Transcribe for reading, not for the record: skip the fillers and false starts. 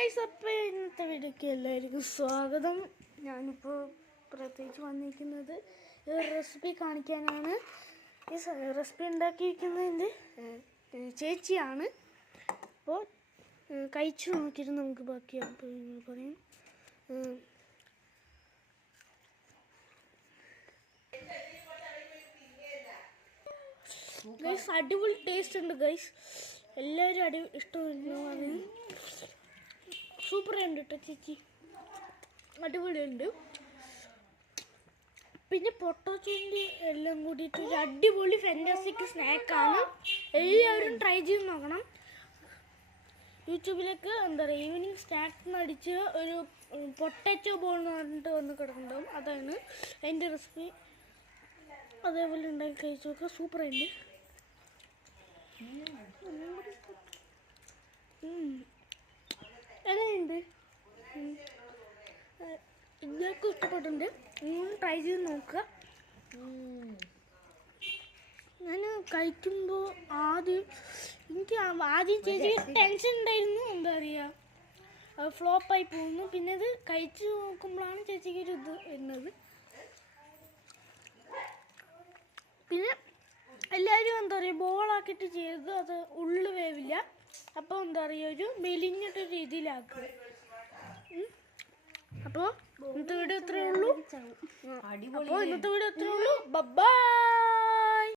Guys, അപ്പോൾ ഇന്നത്തെ വീഡിയോക്ക് എല്ലാവർക്കും സ്വാഗതം. ഞാനിപ്പോൾ പ്രത്യേകിച്ച് വന്നിരിക്കുന്നത് ഒരു റെസിപ്പി കാണിക്കാനാണ്. ഈ റെസിപ്പി ഉണ്ടാക്കിയിരിക്കുന്നതിൻ്റെ ചേച്ചിയാണ്. അപ്പോൾ കഴിച്ചു നോക്കിയിട്ട് നമുക്ക് ബാക്കിയാണ് പറയും. ഗൈസ്, അടിപൊളി ടേസ്റ്റ് ഉണ്ട് ഗൈസ്. എല്ലാവരും ഇഷ്ടമാണ്. സൂപ്പറുണ്ട് കേട്ടോ ചേച്ചി, അടിപൊളിയുണ്ട്. പിന്നെ പൊട്ടോച്ചിൻ്റെ എല്ലാം കൂടിയിട്ട് ഒരു അടിപൊളി ഫാന്റാസ്റ്റിക് സ്നാക്കാണ്. എല്ലാവരും ട്രൈ ചെയ്ത് നോക്കണം. യൂട്യൂബിലേക്ക് എന്താ പറയുക, ഈവനിങ് സ്നാക്സ് അടിച്ച് ഒരു പൊട്ടാറ്റോ ബോൾ എന്ന് പറഞ്ഞിട്ട് വന്ന് കിടക്കുന്നുണ്ടാവും. അതാണ് അതിൻ്റെ റെസിപ്പി. അതേപോലെ ഉണ്ടാക്കി കഴിച്ചു നോക്കുക, സൂപ്പറായിട്ട്. എങ്ങനെയുണ്ട്? ഇതൊക്കെ ഇഷ്ടപ്പെട്ടിട്ടുണ്ട്. നിങ്ങൾ ട്രൈ ചെയ്ത് നോക്കുക. ഞാൻ കഴിക്കുമ്പോൾ എനിക്ക് ആദ്യം ചേച്ചി ടെൻഷൻ ഉണ്ടായിരുന്നു, എന്താ പറയുക, ഫ്ലോപ്പായി പോകുന്നു. പിന്നെ ഇത് കഴിച്ചു നോക്കുമ്പോഴാണ് ചേച്ചിക്ക് ഒരു ഇത് വരുന്നത്. പിന്നെ എല്ലാവരും എന്താ പറയുക, ബോളാക്കിയിട്ട് ചെയ്ത് അത് ഉള്ളു വേവില്ല. അപ്പോൾ എന്താ പറയുക, ഒരു മെലിഞ്ഞിട്ട് രീതിയിലാക്കുക. അപ്പോൾ ഇന്നത്തെ വീഡിയോ ഇത്രയേ ഉള്ളൂ. ബൈ.